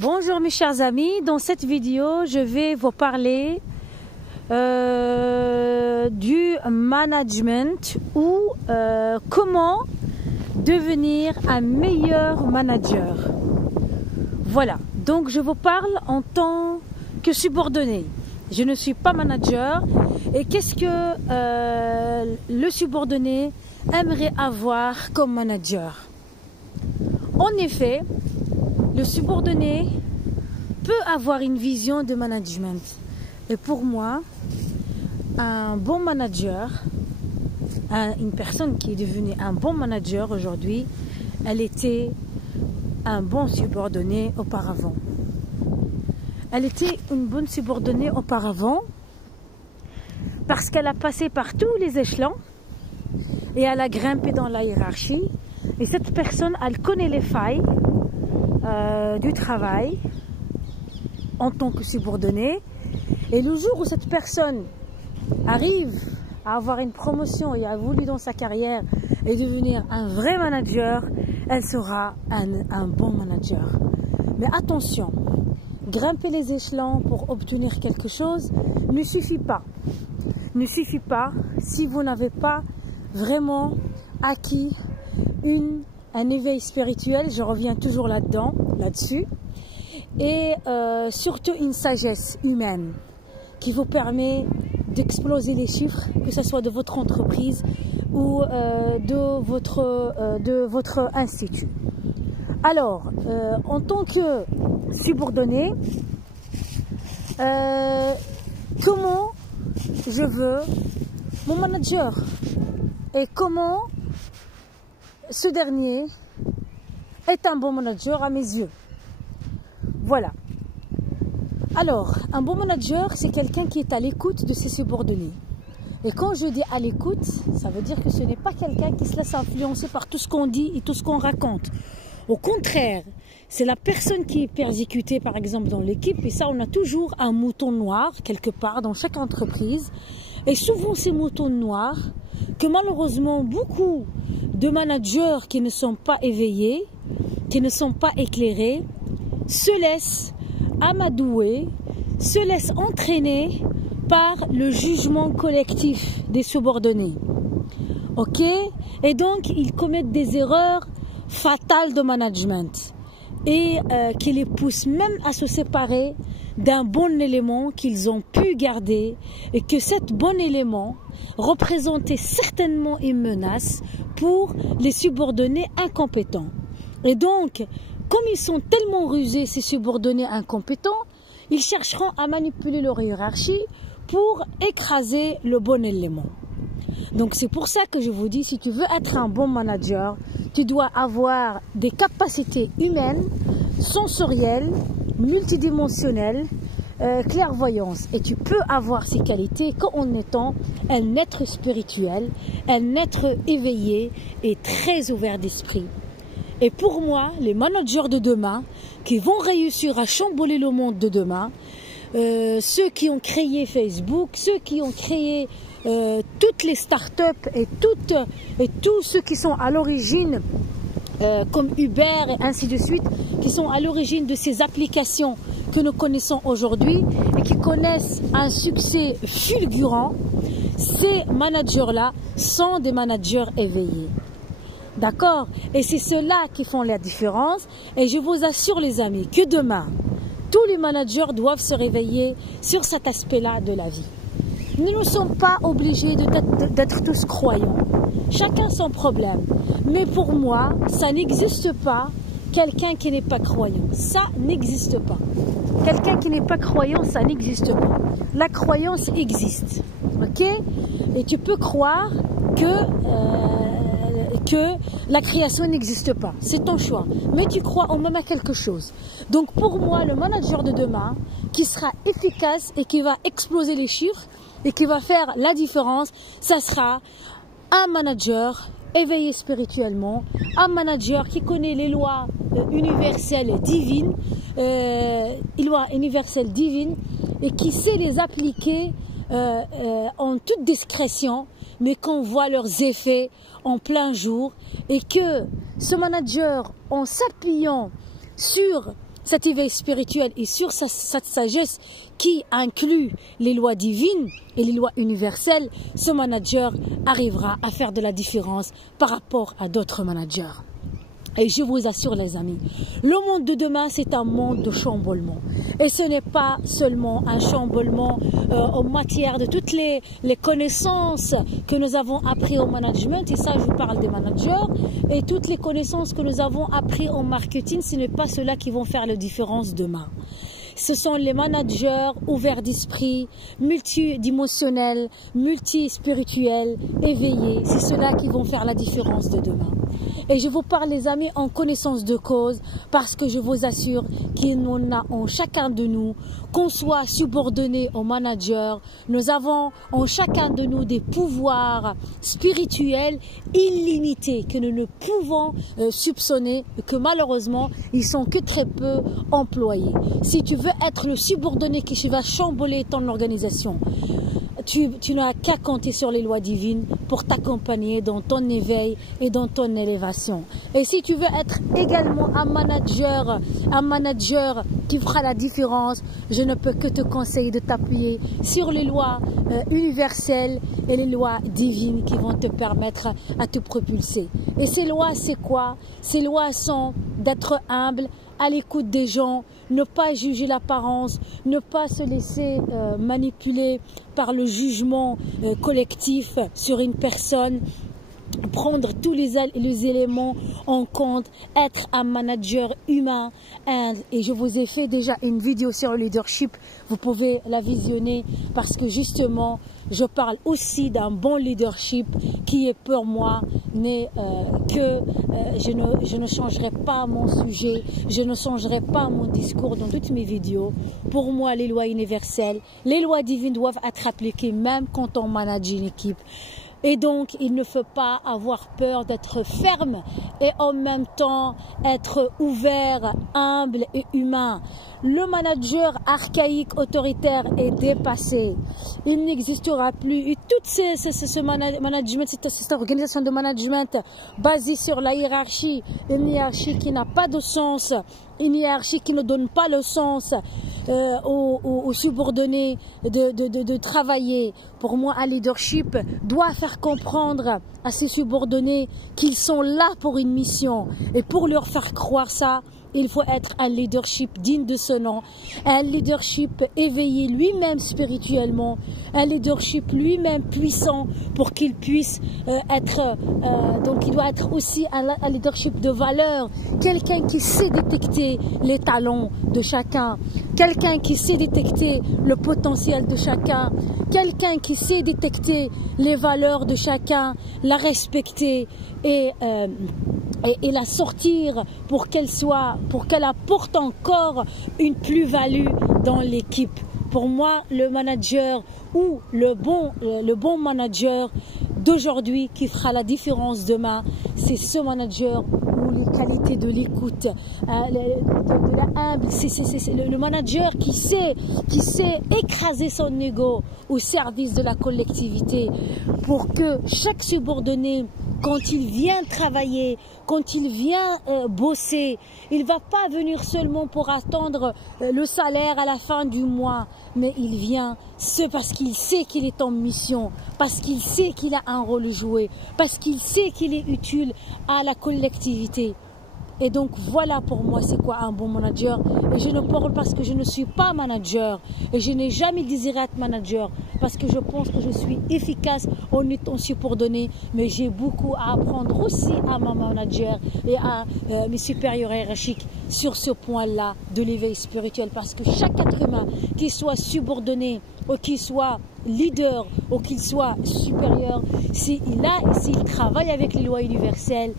Bonjour mes chers amis, dans cette vidéo je vais vous parler du management ou comment devenir un meilleur manager. Voilà, donc je vous parle en tant que subordonné. Je ne suis pas manager. Et qu'est-ce que le subordonné aimerait avoir comme manager? En effet, le subordonné peut avoir une vision de management. Et pour moi, un bon manager, une personne qui est devenue un bon manager aujourd'hui, elle était un bon subordonné auparavant. Elle était une bonne subordonnée auparavant parce qu'elle a passé par tous les échelons et elle a grimpé dans la hiérarchie. Et cette personne, elle connaît les failles du travail en tant que subordonnée. Et le jour où cette personne arrive à avoir une promotion et à évoluer dans sa carrière et devenir un vrai manager, elle sera un bon manager. Mais attention, grimper les échelons pour obtenir quelque chose ne suffit pas. Ne suffit pas si vous n'avez pas vraiment acquis un éveil spirituel. Je reviens toujours là-dessus. Et surtout une sagesse humaine qui vous permet d'exploser les chiffres, que ce soit de votre entreprise ou de votre institut. Alors, en tant que subordonné, comment je veux mon manager et comment ce dernier est un bon manager à mes yeux. Voilà. Alors, un bon manager, c'est quelqu'un qui est à l'écoute de ses subordonnés. Et quand je dis à l'écoute, ça veut dire que ce n'est pas quelqu'un qui se laisse influencer par tout ce qu'on dit et tout ce qu'on raconte. Au contraire, c'est la personne qui est persécutée, par exemple, dans l'équipe. Et ça, on a toujours un mouton noir, quelque part, dans chaque entreprise. Et souvent, ces moutons noirs, que malheureusement, beaucoup de managers qui ne sont pas éveillés, qui ne sont pas éclairés, se laissent amadouer, se laissent entraîner par le jugement collectif des subordonnés. Ok? Et donc, ils commettent des erreurs fatales de management et qui les poussent même à se séparer d'un bon élément qu'ils ont pu garder et que cet bon élément représentait certainement une menace pour les subordonnés incompétents. Et donc, comme ils sont tellement rusés, ces subordonnés incompétents, ils chercheront à manipuler leur hiérarchie pour écraser le bon élément. Donc c'est pour ça que je vous dis, si tu veux être un bon manager, tu dois avoir des capacités humaines, sensorielles, multidimensionnelles, clairvoyance. Et tu peux avoir ces qualités qu'en étant un être spirituel, un être éveillé et très ouvert d'esprit. Et pour moi, les managers de demain qui vont réussir à chambouler le monde de demain, ceux qui ont créé Facebook, ceux qui ont créé toutes les startups et tous ceux qui sont à l'origine, comme Uber et ainsi de suite, qui sont à l'origine de ces applications que nous connaissons aujourd'hui et qui connaissent un succès fulgurant, ces managers-là sont des managers éveillés. D'accord? Et c'est ceux-là qui font la différence. Et je vous assure les amis que demain, tous les managers doivent se réveiller sur cet aspect-là de la vie. Nous ne sommes pas obligés d'être tous croyants. Chacun son problème. Mais pour moi, ça n'existe pas quelqu'un qui n'est pas croyant. Ça n'existe pas. Quelqu'un qui n'est pas croyant, ça n'existe pas. La croyance existe. Ok? Et tu peux croire que la création n'existe pas. C'est ton choix. Mais tu crois en même à quelque chose. Donc pour moi, le manager de demain, qui sera efficace et qui va exploser les chiffres et qui va faire la différence, ça sera un manager éveillé spirituellement, un manager qui connaît les lois universelles divines, et qui sait les appliquer en toute discrétion, mais qu'on voit leurs effets en plein jour, et que ce manager, en s'appuyant sur cet éveil spirituel et sur cette sagesse qui inclut les lois divines et les lois universelles, ce manager arrivera à faire de la différence par rapport à d'autres managers. Et je vous assure les amis, le monde de demain c'est un monde de chamboulement. Et ce n'est pas seulement un chamboulement en matière de toutes les connaissances que nous avons appris au management, et ça je vous parle des managers, et toutes les connaissances que nous avons appris en marketing, ce n'est pas ceux-là qui vont faire la différence demain. Ce sont les managers ouverts d'esprit, multidimensionnels, multispirituels, éveillés. C'est ceux-là qui vont faire la différence de demain. Et je vous parle les amis en connaissance de cause parce que je vous assure qu'il y en a en chacun de nous, qu'on soit subordonné au manager, nous avons en chacun de nous des pouvoirs spirituels illimités que nous ne pouvons soupçonner et que malheureusement ils sont que très peu employés. Si tu veux être le subordonné qui va chambouler ton organisation, tu n'as qu'à compter sur les lois divines pour t'accompagner dans ton éveil et dans ton élévation. Et si tu veux être également un manager qui fera la différence, je ne peux que te conseiller de t'appuyer sur les lois universelles et les lois divines qui vont te permettre à te propulser. Et ces lois, c'est quoi? Ces lois sont d'être humble, à l'écoute des gens, ne pas juger l'apparence, ne pas se laisser manipuler par le jugement collectif sur une personne, prendre tous les éléments en compte, être un manager humain. Et je vous ai fait déjà une vidéo sur le leadership, vous pouvez la visionner parce que justement je parle aussi d'un bon leadership qui est pour moi je ne changerai pas mon sujet, je ne changerai pas mon discours dans toutes mes vidéos. Pour moi, les lois universelles, les lois divines doivent être appliquées même quand on manage une équipe. Et donc, il ne faut pas avoir peur d'être ferme et en même temps être ouvert, humble et humain. Le manager archaïque, autoritaire est dépassé. Il n'existera plus. Et toute ce management, cette organisation de management basée sur la hiérarchie, une hiérarchie qui n'a pas de sens, une hiérarchie qui ne donne pas le sens aux subordonnés de travailler. Pour moi, un leadership doit faire comprendre à ses subordonnés qu'ils sont là pour une mission. Et pour leur faire croire ça, il faut être un leadership digne de ce nom, un leadership éveillé lui-même spirituellement, un leadership lui-même puissant pour qu'il puisse être, donc il doit être aussi un leadership de valeur, quelqu'un qui sait détecter les talents de chacun, quelqu'un qui sait détecter le potentiel de chacun, quelqu'un qui sait détecter les valeurs de chacun, la respecter et la sortir pour qu'elle apporte encore une plus-value dans l'équipe. Pour moi, le manager ou le bon manager d'aujourd'hui qui fera la différence demain, c'est ce manager où les qualités de l'écoute, de la humble, c'est le manager qui sait écraser son ego au service de la collectivité pour que chaque subordonné, quand il vient travailler, quand il vient bosser, il ne va pas venir seulement pour attendre le salaire à la fin du mois, mais il vient parce qu'il sait qu'il est en mission, parce qu'il sait qu'il a un rôle à jouer, parce qu'il sait qu'il est utile à la collectivité. Et donc voilà pour moi c'est quoi un bon manager. Et je ne parle parce que je ne suis pas manager et je n'ai jamais désiré être manager parce que je pense que je suis efficace en étant subordonné, mais j'ai beaucoup à apprendre aussi à mon manager et à mes supérieurs hiérarchiques sur ce point-là de l'éveil spirituel, parce que chaque être humain, qu'il soit subordonné ou qu'il soit leader ou qu'il soit supérieur, s'il travaille avec les lois universelles,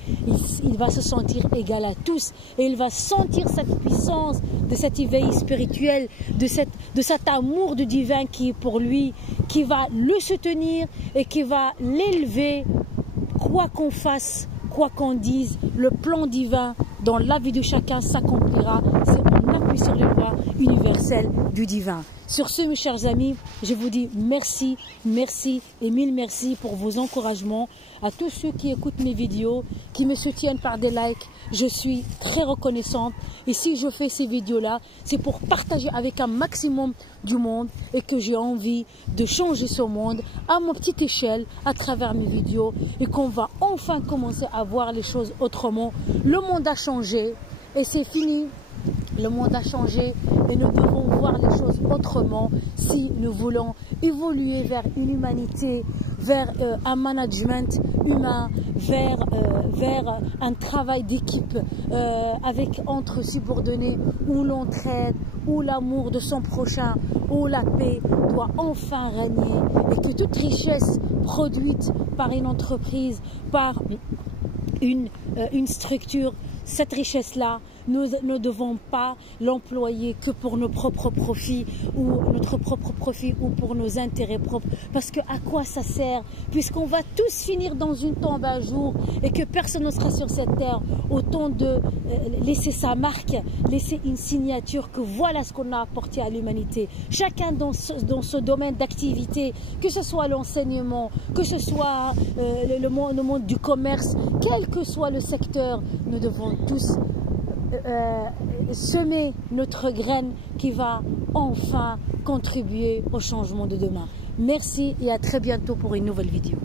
il va se sentir égal à tous et il va sentir cette puissance de cet éveil spirituel, de cet amour du divin qui est pour lui, qui va le soutenir et qui va l'élever, quoi qu'on fasse, quoi qu'on dise. Le plan divin dans la vie de chacun s'accomplira. C'est en s'appuie sur les lois universelles du divin. Sur ce, mes chers amis, je vous dis merci, merci et mille merci pour vos encouragements. À tous ceux qui écoutent mes vidéos, qui me soutiennent par des likes, je suis très reconnaissante. Et si je fais ces vidéos-là, c'est pour partager avec un maximum du monde et que j'ai envie de changer ce monde à ma petite échelle à travers mes vidéos et qu'on va enfin commencer à voir les choses autrement. Le monde a changé et c'est fini. Le monde a changé et nous devons voir les choses autrement si nous voulons évoluer vers une humanité, vers un management humain, vers un travail d'équipe avec entre subordonnés où l'entraide, où l'amour de son prochain, où la paix doit enfin régner et que toute richesse produite par une entreprise, par une structure, cette richesse-là, nous ne devons pas l'employer que pour nos propres profits ou notre propre profit ou pour nos intérêts propres. Parce que à quoi ça sert? Puisqu'on va tous finir dans une tombe un jour et que personne ne sera sur cette terre, autant de laisser sa marque, laisser une signature que voilà ce qu'on a apporté à l'humanité. Chacun dans ce domaine d'activité, que ce soit l'enseignement, que ce soit le monde du commerce, quel que soit le secteur, nous devons tous semer notre graine qui va enfin contribuer au changement de demain. Merci et à très bientôt pour une nouvelle vidéo.